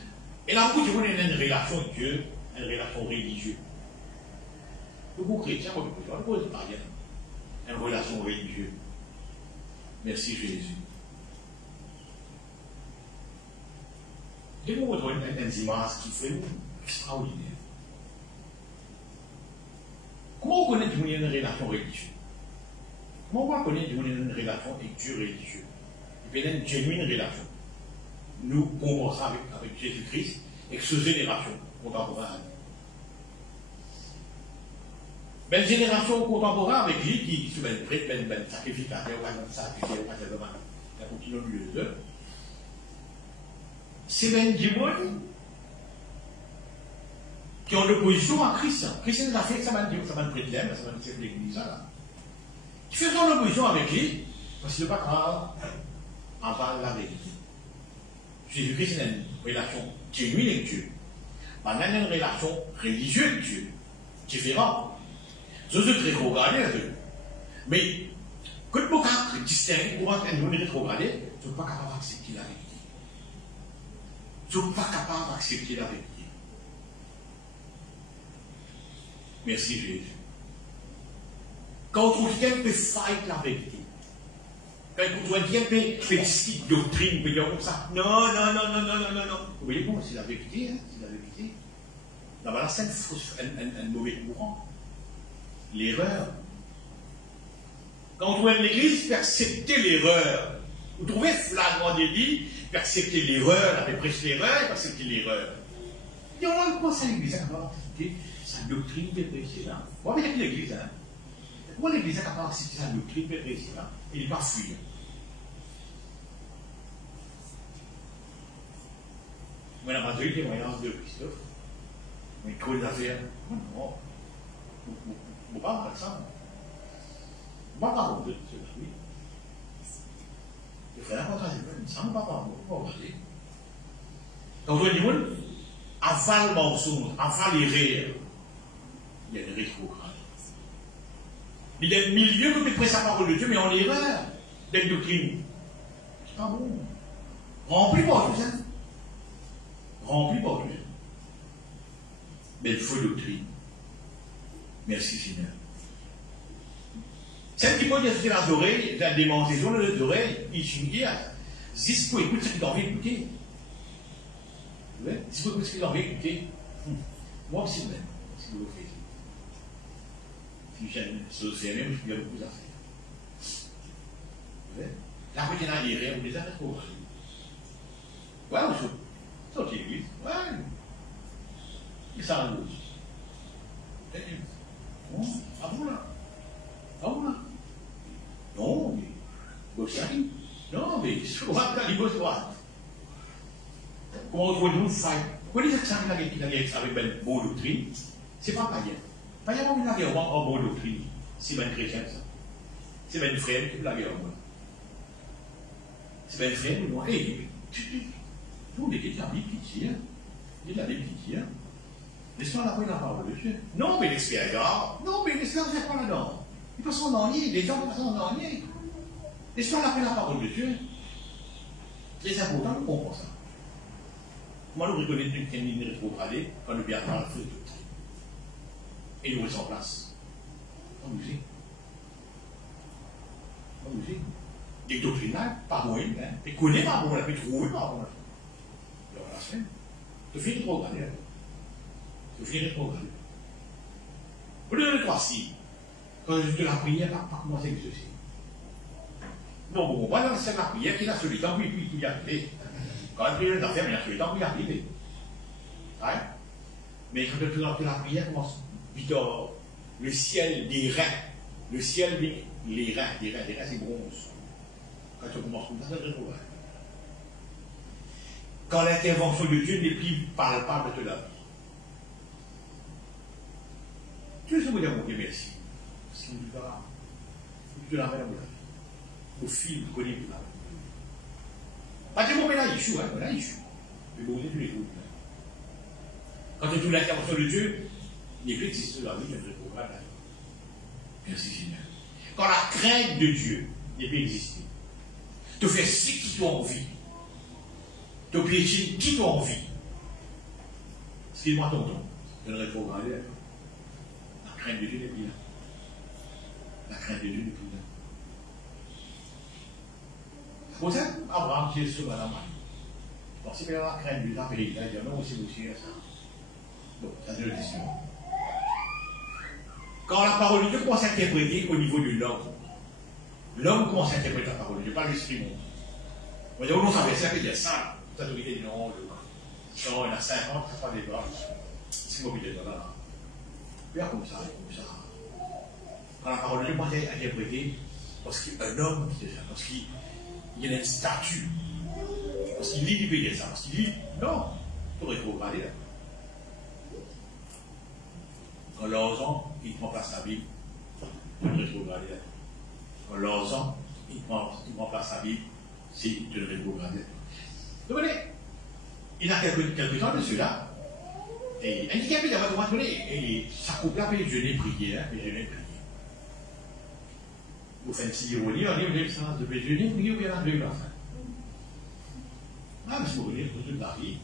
Et là, beaucoup de gens ont une relation avec Dieu, une relation religieuse. Beaucoup de chrétiens, beaucoup de gens, beaucoup de païens, une relation religieuse. Merci Jésus. Et vous retrouvez une image qui fait extraordinaire. Comment on connaît que vous avez une relation religieuse? Comment on connaît que vous avez une relation avec Dieu religieux? Il y a une genuine relation. Nous commençons avec Jésus-Christ et que cette génération contemporaine. Mais une génération contemporaine avec lui qui se met prête, ben sacrificateur, ou sacrificateur, il continue au milieu d'eux. C'est même du monde qui ont l'opposition à Christ. Christ nous a fait ça, ça va nous prêter l'aime, ça va nous faire l'église là. Qui fait son opposition avec lui, parce qu'il n'est pas grave, en parle la vérité. Jésus-Christ a une relation genuine avec Dieu. Maintenant, il a une relation religieuse avec Dieu, différente. Je suis très rétrogradé à Dieu. Mais, quand vous avez distingué, pour être un rétrogradé, je ne suis pas capable d'accepter la vérité. Je ne suis pas capable d'accepter la vérité. Merci Jésus. Quand on trouve quelqu'un peut fight la vérité, quand on trouve quelqu'un peut discuter doctrine, peut dire comme ça, non. Vous voyez bon, c'est la vérité, hein, c'est la vérité. Là-bas, c'est un mauvais courant. L'erreur. Quand on trouve l'église, pour accepter l'erreur. Vous trouvez flagrant délit, pour accepter l'erreur, la prêcher l'erreur, pour accepter l'erreur. Et on a commencé à l'église, à accepter sa doctrine de prêcher là. Vous voyez l'église, hein? Pourquoi l'église est capable d'accepter sa doctrine de prêcher là? Et il ne va pas fuir. Moi, la majorité des témoignages de Christophe, mais trop les affaires, non. Vous ne parlez pas de ça. Vous ne parlez pas de ça. Oui. Il faut la contraire, ça ne va pas parler. Quand on dit, avant le mensonge, avant les rires, il y a des rétrogrades. Il y a un milieu qui peut prêcher la parole de Dieu, mais en erreur d'une doctrine. C'est pas bon. Rempli par tout ça. Rempli par tout ça. Mais il faut doctrine. Merci Seigneur. Celle qui peut dire que les oreilles, la démonstration des oreilles, il suffit à si vous écoutez ce qu'il a envie d'écouter. Si vous écoutez ce qu'il a envie d'écouter, moi aussi même, ce que vous faites. Si j'aime ce même, il y a beaucoup à faire. La routine à lire, vous les avez trop. Ouais, vous sortez l'église. Ouais. Et ça va nous. Non, à vous là. À vous là. Non, mais. Vous savez. Non, mais. On va faire les gosses droites. Comment on trouve une faille? Vous dites que ça avec une bonne doctrine, c'est pas païen. Païen, on a une bonne doctrine. C'est bien chrétien, ça. C'est bien frère qui l'a guerre. C'est bien frère, non. Et tout le monde est chrétien, il dit pitié. Il a des pitiés. L'histoire n'a pas la parole de Dieu. Non, mais l'expérience. Non, mais l'expérience, c'est pas là-dedans. Il passe en ennui, les gens passent en ennui. L'histoire n'a pas la parole de Dieu. C'est important de comprendre ça. Moi, nous reconnaissons une ligne rétrogradée quand nous bien parlons de doctrine. Et nous restons en place. En musique. En musique. Des doctrines là, pas bon, hein. Tu connais pas bon, tu trouves pas bon. Alors, la semaine, tu finis rétrogradé. Tu finis rétrogradé. Au lieu de toi, si, quand je te la prière, pas commencer avec ceci. Non, bon, voilà, c'est la prière qui a celui temps, puis il y a arrivé. Quand la prière est affaire, il y a celui temps, puis il y a arrivé. Ouais. Mais quand tu la prière commence, Victor, le ciel des reins, le ciel des reins, c'est bronze. Quand tu commences comme ça, c'est très vrai. Quand l'intervention de Dieu n'est plus palpable de la vie. Tu veux dire, mon Dieu, merci. Si tu te la mets dans la vie. Au fil, vous connaissez tout là. Pas de moment là, il choue, hein, là, il choue. Mais bon, tous les jours. Quand tu trouves l'intervention de Dieu, il n'est plus existe dans la vie, il y a un programme là. Merci Seigneur. Quand la crainte de Dieu n'est plus existée, tu fais ce qui t'a envie. Tu piétines qui t'a envie. Excuse-moi, tonton, je ne rétrograde là. La crainte de Dieu n'est plus là. La crainte de Dieu n'est plus là. Pour ça, Abraham, qui est sur Madame Marie. Donc, si vous avez la crainte du temps, il dit non, aussi, ça. Bon, ça c'est le question. Quand la parole de Dieu commence à interpréter au niveau de l'homme commence à interpréter la parole de Dieu, pas l'esprit monde. On dit, on savait ça, qu'il y a ça. Toute autorité dit non, il y en a 50, ça pas des bras. C'est moi qui dis là. Bien comme ça. Quand la parole de Dieu commence à interpréter, parce qu'un homme qui dit ça, parce qu'il y a un statut, parce qu'il lit du pays de ça, parce qu'il dit, non, il faut rétrograder là. Quand l'orgeant, il prend place à la Bible, il faut rétrograder là. Quand l'orgeant, il prend place à la Bible, c'est de rétrograder là. Vous voyez, il y a quelques temps de cela, et il dit qu'il y a un et ça coupe là, mais je n'ai prié, hein, mais je n'ai prié. Vous faites une petite ironie, on dit, vous avez le sens de je n'ai prié, vous avez la fin. Ah, mais si vous voulez, vous toute la vie,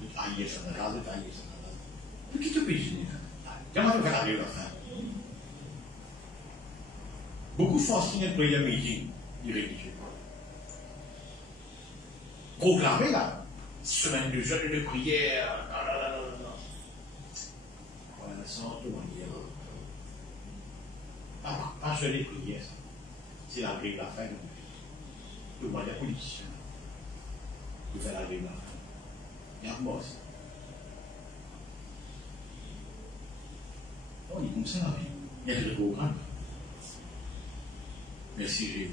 de tailler ça, de tailler ça. Vous quittez le pays, comment vous allez la fin? Beaucoup de forcing et de prière meeting, irrégulier. Proclamer là, semaine de jeûne et de prière, voilà, sans tout manière. Pas jeûne et prière, c'est la grille de la fin. Le moyen politicien, vous faites la grille de la fin. Il y a mort. On est comme ça la vie. Il y a des programmes. Merci Jésus.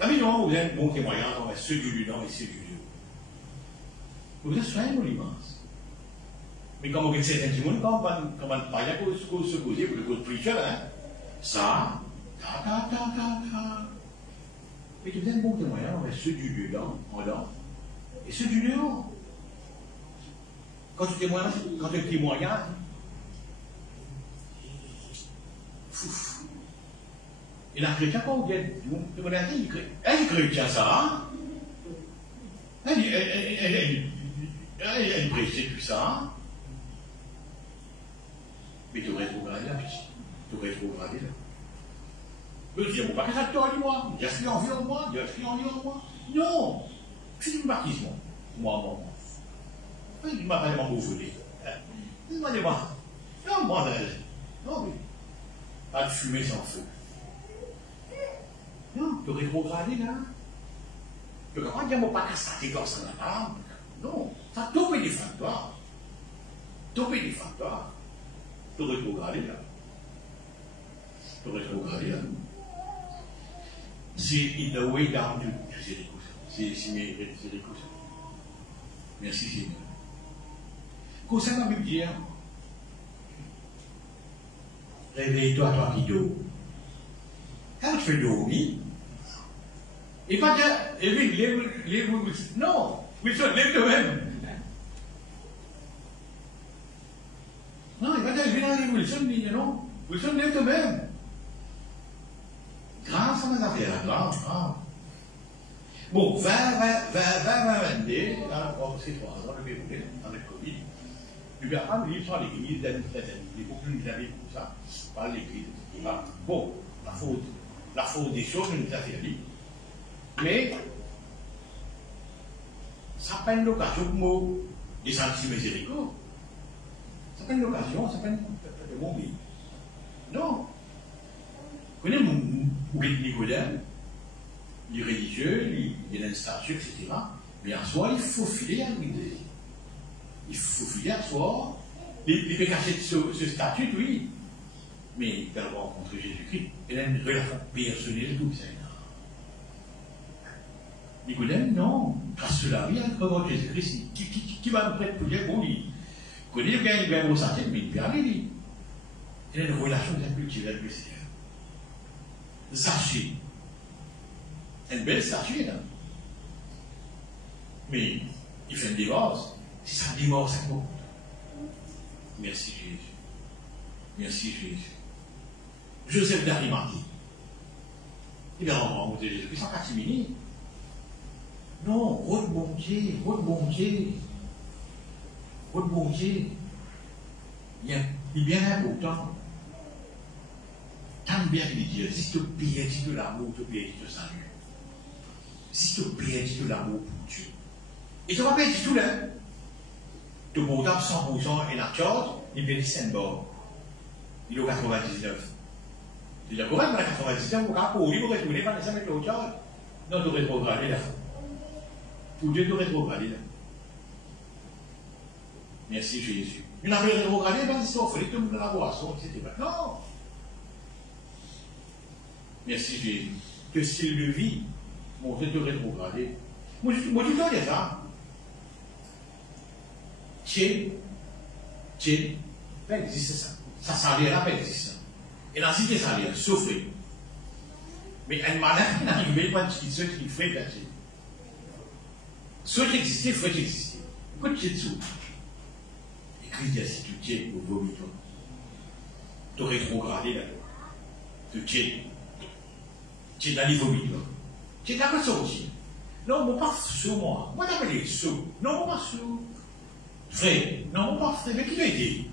La vie, non, vous êtes un bon témoignage envers ceux du Ludan et ceux du Dieu. Vous êtes soin immense. Mais comme vous êtes certains du monde, quand on parle, il faut se poser pour le cause preacher, hein. Ça, mais vous êtes un bon témoignage envers ceux du Ludan, et ceux du dehors. Quand tu témoignes, et la chrétien, quand vous êtes, vous me dites, elle est chrétien, ça, elle prêchait tout ça, mais tu aurais rétrogradé là, tu aurais rétrogradé là. Je veux dire, bon, pas que ça te dit moi, il y a ce qui en vit en moi, il y a ce qui en vit en moi. Non, c'est du baptisme, moi. Il m'a pas vraiment bouffé. Il m'a dit, non, moi, non, mais. Pas de fumée sans feu. Non, tu rétrogradé là. Tu comprends dire, moi, pas qu'à ça, t'es comme ça là. Non, ça tout est défendeur. Tout est défendeur. Tu rétrogradé là. C'est in the way down to Jéricho. C'est Jéricho. Merci Seigneur. Concernant la Bible d'hier, réveille-toi, toi qui dors. Quand tu fais dormir, et pas dire, lève, non, Wilson, lève toi-même. Wilson dit non. Wilson dit quand même. Grave, ça m'a affaire, grave. Bon, 2022, c'est 3 ans, le Pérou, avec Covid. Le gars, il soit l'église, il est beaucoup plus amis comme ça, pas l'église. Bon, la faute des choses nous a fait dire. Mais, ça n'a pas une occasion pour des sentiments miséricordes. Ça n'a pas une occasion, ça n'a pas une bon vie. Non. Vous connaissez mon Nicodème, les religieux, les statues, etc. Mais en soi, il faut filer à l'idée. Il faut filer à soi. Il peut cacher ce statut, oui. Mais il peut rencontrer Jésus-Christ. Il a une relation personnelle tout ça. Nicodème, non. Grâce à la vie, il peut Jésus-Christ. Qui va nous prêter pour dire, bon, il connaît bien, il va vous sentir, mais il peut aller. Il a une relation culturelle avec le Seigneur. Sachez. Une belle statue, là. Mais il fait un divorce. Si ça divorce, ça compte. Merci Jésus. Merci Jésus. Joseph d'Arimathie. Il a rencontré Jésus. Sans catimini. Non, votre bon Dieu, votre bon Dieu. Votre bon Dieu. Il est bien important. Tant bien qu'il dit, si tu perds de l'amour, tu perds de salut. Si tu perds de l'amour pour Dieu. Et tu vas perdre tout là. Tu portes 100% et la charge, il perd 5 bords. Il est au 99. Tu dis, comment il est 99, vous pouvez retourner, pas laisser mettre l'autre charge. Non, tu rétrogradé là. Pour Dieu, tu rétrogradé là. Merci Jésus. Il n'a pas rétrogradé, parce qu'il faut que tout le monde la boisson, etc. Non. Merci Jésus. Que s'il le vit, mon Dieu te rétrogradé. Moi, je dis ça. Tiens, ça existe ça. Ça salaire pas existe. Et dans ce salaire, souffrir. Mais un malin qui n'arrive pas à ce qui fait la vie. Ce qui existe, il faut exister. Quand tu es dessous, écris si tu tiens au vomi, toi. Tu rétrogradé là. Tu tiens. Tu es dans les vomis, toi. Tu es dans le sorti. Non, on ne pas sous moi. Moi, j'appelle sous. Non, on pas sous. Frère. Non, on pas frère. Mais qui l'a dit?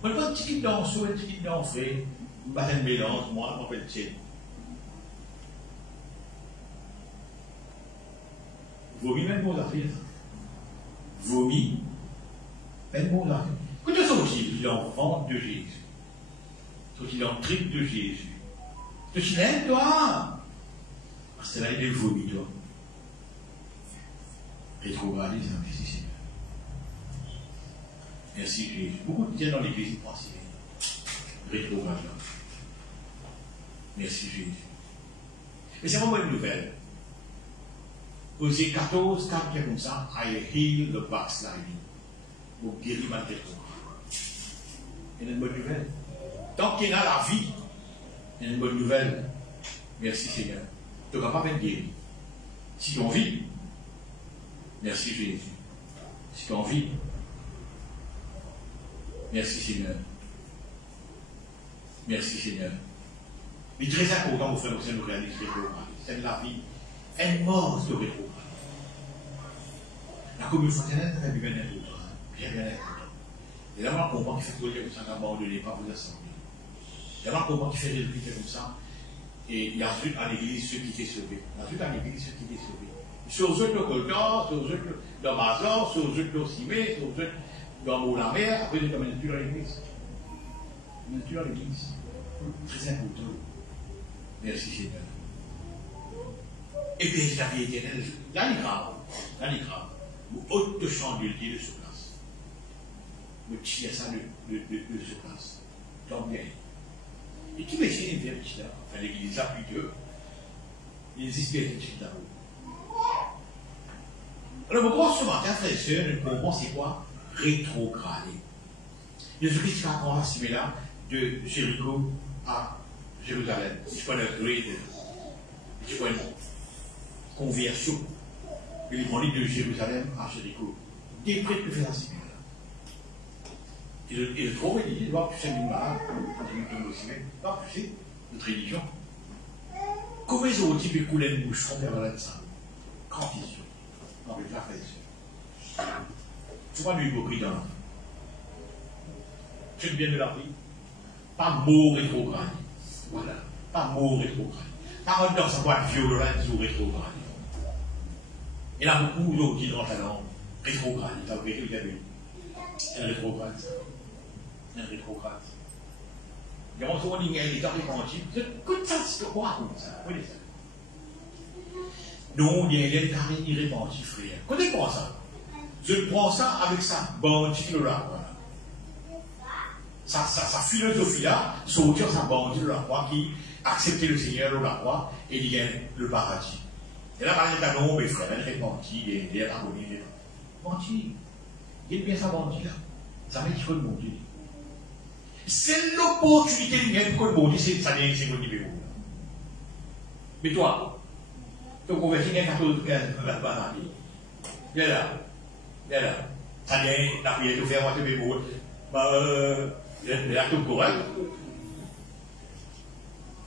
Moi, pas un petit dans sous, un petit dans frère. Je vais faire un mélange, moi, je m'appelle Tien. Vomi, même bon affaire. Vomi, même bon affaire. Quand tu es sorti, tu es en vente de Jésus. Tu es en tripe de Jésus. Tu t'aimes, toi? Parce que là, il est vomi, toi. Rétrogradé, c'est un petit Seigneur. Merci Jésus. Beaucoup de tiens dans l'église, ils pensent. Rétrogradé. Merci Jésus. Mais c'est vraiment une nouvelle. Osée 14, 4, comme ça, I heal the backsliding. Pour guérir ma tête. Il y a une bonne nouvelle. Tant qu'il y a la vie, il y a une bonne nouvelle. Merci Seigneur. Tu ne vas pas être guéri. Si tu en vis, merci Jésus. Si tu en vis, merci Seigneur. Merci Seigneur. Mais très important, mon frère, c'est de réaliser c'est la vie. Elle mort de rétro. La commune fraternelle, elle a bien être autre. Bien être autre. Et là, on comprend qu'il fait tout comme ça, n'abandonnez pas vos assemblées. Il y a un comment qui fait des trucs comme ça. Et il y a ensuite à l'église ceux qui étaient sauvés. Il y a ensuite à l'église ceux qui étaient sauvés. Sur eux, le Colcan, sur eux, dans Mazor, sur eux, le Cimé, sur eux, dans Moulamer, après, ils ont une nature à l'église. Une nature à l'église. Très important. Merci Seigneur. Et puis, la vie éternelle, là, il est grave. Là, il est grave. Vous haute de chandelier de ce place. Vous tirez ça de ce place. Tant bien. Et qui va essayer de faire petit là? Enfin, l'église là, plus que il existe bien petit là. Alors, pourquoi ce matin, frères et sœurs, le moment, c'est quoi? Rétrograder. Jésus-Christ a commencé là de Jéricho à Jérusalem. C'est pas le grade. C'est pas une conversion. Il est de Jérusalem à Jéricho. Des prêtres que fait la là. Et le trop, il dit, tu sais, une malade, non, tu sais, notre religion. Comment ils ont dit que couler une bouche, on perd ça? Quand ils sont. Non, mais pas fait. Tu vois, lui, il dans tu viens de la vie. Pas mot rétrograde. Voilà. Pas mot rétrograde. Pas en dans sa boîte violente ou rétrograde. Il y a beaucoup d'autres qui rentrent dans rétrograde. Il a vu. Un rétrograde. Un rétrograde. Il y a un tour il est dans les cantines. Écoute ça, c'est quoi comme ça? Oui, ça. Non, il y a un carré irrépandu, frère. Connais-moi ça. Je prends ça avec ça. Bon, tu là, voilà. Sa philosophie-là, sortir sa bandit de la croix qui acceptait le Seigneur de la croix et il gagne le paradis. Et là, par exemple, non, mes frères, elle répandit, il est harmonisé. Bandit. Il est bien sa bandit là. Ça met qu'il mon Dieu. C'est l'opportunité de gagner pour le bon Dieu, c'est ça n'est pas le mais toi, ton converti est 14 viens là. Viens là. Ça vient, la prière de faire, moi, te bémour. L'acte correct.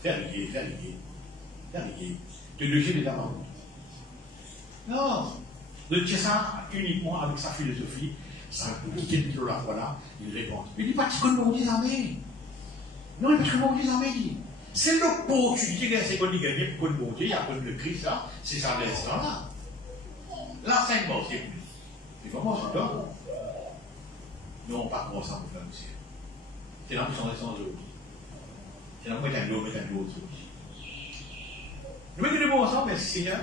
Faire liguer. De lever les amants. Non. De dire ça uniquement avec sa philosophie, ça quitter le kilo la fois là, il répond. Il dit pas que mon Dieu amène. Non, parce que mon Dieu amène. C'est l'opportunité de ce qu'on dit gagner pour le bon Dieu, il y a pour le Christ là, c'est ça l'instant là. L'enseignement, c'est plus. C'est vraiment ça, donc. Non, pas comme ça, pour faire le ciel. C'est là où sont les sens aujourd'hui. C'est là où mettre un l'eau aussi. Nous mettons le bon ensemble, merci Seigneur.